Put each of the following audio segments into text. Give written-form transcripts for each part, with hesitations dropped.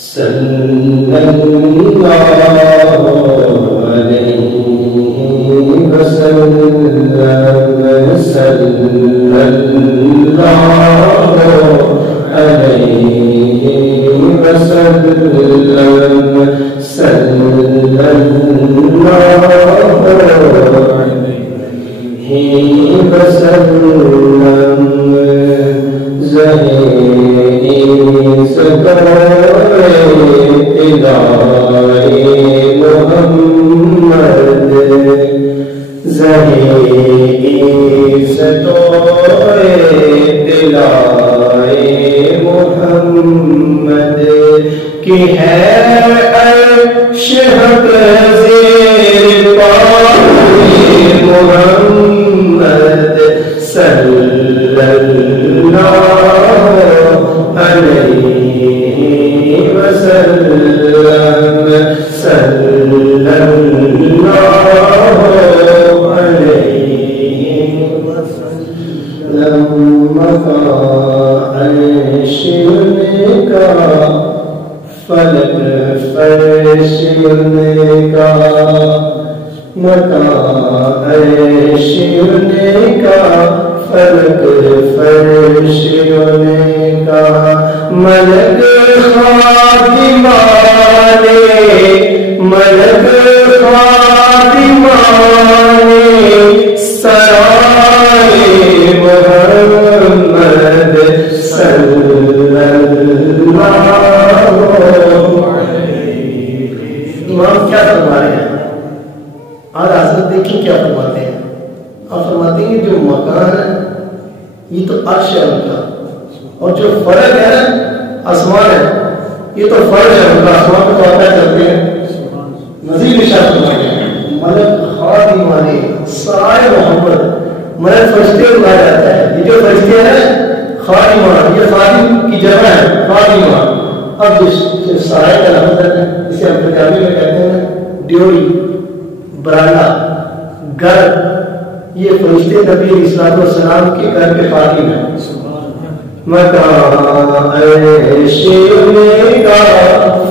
صلی اللہ علیہ وسلم صلی اللہ علیہ وسلم صلی اللہ علیہ وسلم زہری صدائے الہی محمد زہری صدائے الہی محمد کی ہے عرش حق زیر پائے محمد صلی اللہ علیہ وسلم صلی اللہ علیہ وسلم عرش کا فلک فرش کا مکان عرش کا فلک فرش کا ملک خادمانے ملک خادمانے سرائے محمد صلی اللہ علیہ۔ امام کیا فرما رہے ہیں؟ اور حضرت دیکھیں کیا فرماتے ہیں؟ آپ فرماتے ہیں جو مکان ہے یہ تو عرش ہے ان کا، اور جو فرق ہے آسمان ہے یہ تو فرش ہے ان کا، آسمان کو تو آتا کرتے ہیں۔ مزید ارشاد فرماتے ہیں ملک خادمانے سرائے محمد، ملک فرشتے بلایا جاتا ہے، یہ جو فرشتے ہیں خادمان، یہ خادم کی جگہ ہے خادمان۔ اب جس سرائے کا لفظ ہے اسے ہم پنجابی میں کہتے ہیں ڈیوڑی، برانا، گھر، یہ فرشتے نبی علیہ السلام کے گھر کے خادم ہیں۔ مکان عرش کا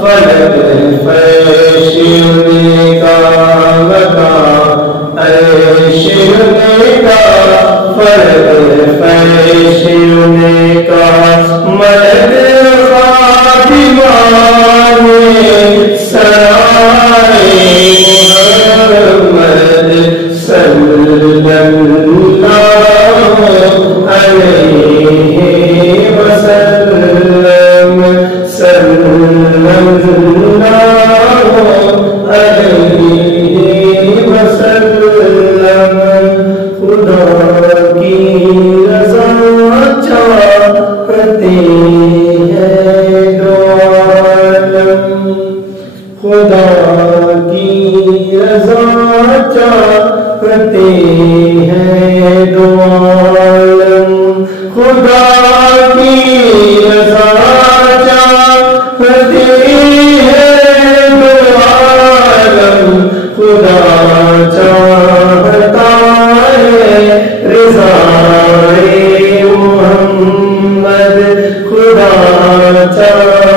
فلک فرش کا مکان عرش کا فلک فرش کا ملک خادمانے سرائے محمد صلی اللہ علیہ وسلم صلی اللہ علیہ وسلم خدا کی رضا چاہتے ہیں دو عالم، خدا کی رضا چاہتے ہیں دو عالم، خدا کی رضا چاہتے ہیں دو عالم، خدا چاہتا ہے رضا محمد، خدا چاہتا